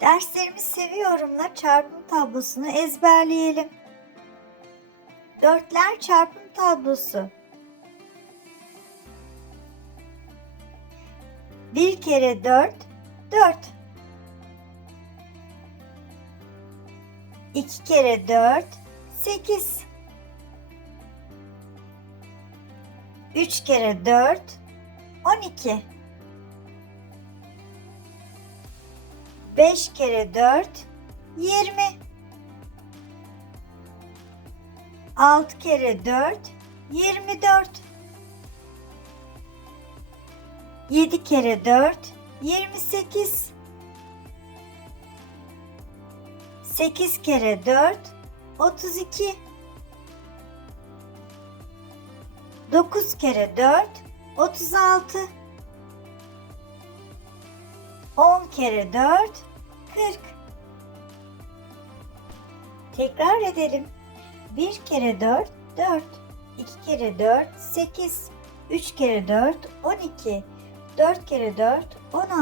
Derslerimi seviyorumla çarpım tablosunu ezberleyelim. Dörtler çarpım tablosu. Bir kere dört, dört. İki kere dört, sekiz. Üç kere dört, on iki. Beş kere dört, yirmi. Altı kere dört, yirmi dört. Yedi kere dört, yirmi sekiz. Sekiz kere dört, otuz iki. Dokuz kere dört, otuz altı. 10 kere 4 40. Tekrar edelim. 1 kere 4 4. 2 kere 4 8. 3 kere 4 12. 4 kere 4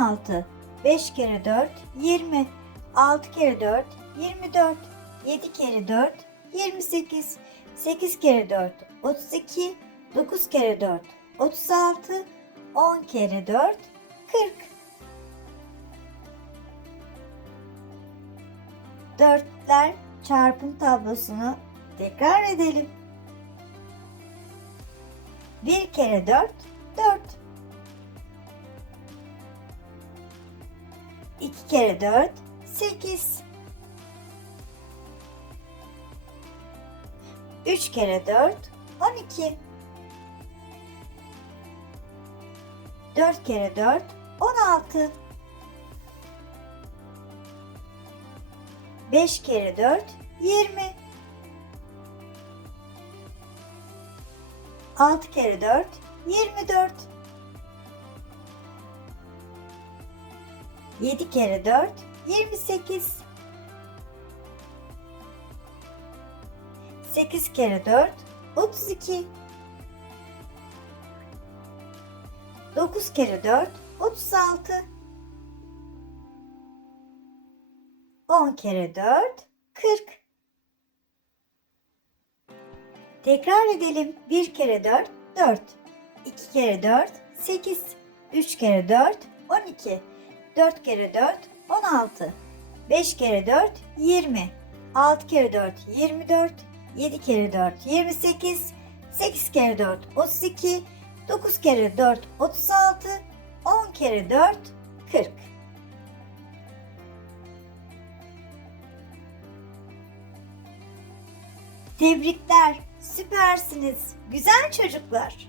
16. 5 kere 4 20. 6 kere 4 24. 7 kere 4 28. 8 kere 4 32. 9 kere 4 36. 10 kere 4 40. dörtler çarpım tablosunu tekrar edelim. 1 kere 4, 4. 2 kere 4, 8. 3 kere 4, 12. 4 kere 4, 16. 5 kere 4 20 6 kere 4 24 7 kere 4 28 8 kere 4 32 9 kere 4 36 10 kere 4 40. Tekrar edelim. 1 kere 4 4. 2 kere 4 8. 3 kere 4 12. 4 kere 4 16. 5 kere 4 20. 6 kere 4 24. 7 kere 4 28. 8 kere 4 32. 9 kere 4 36. 10 kere 4 40. Tebrikler, süpersiniz, güzel çocuklar.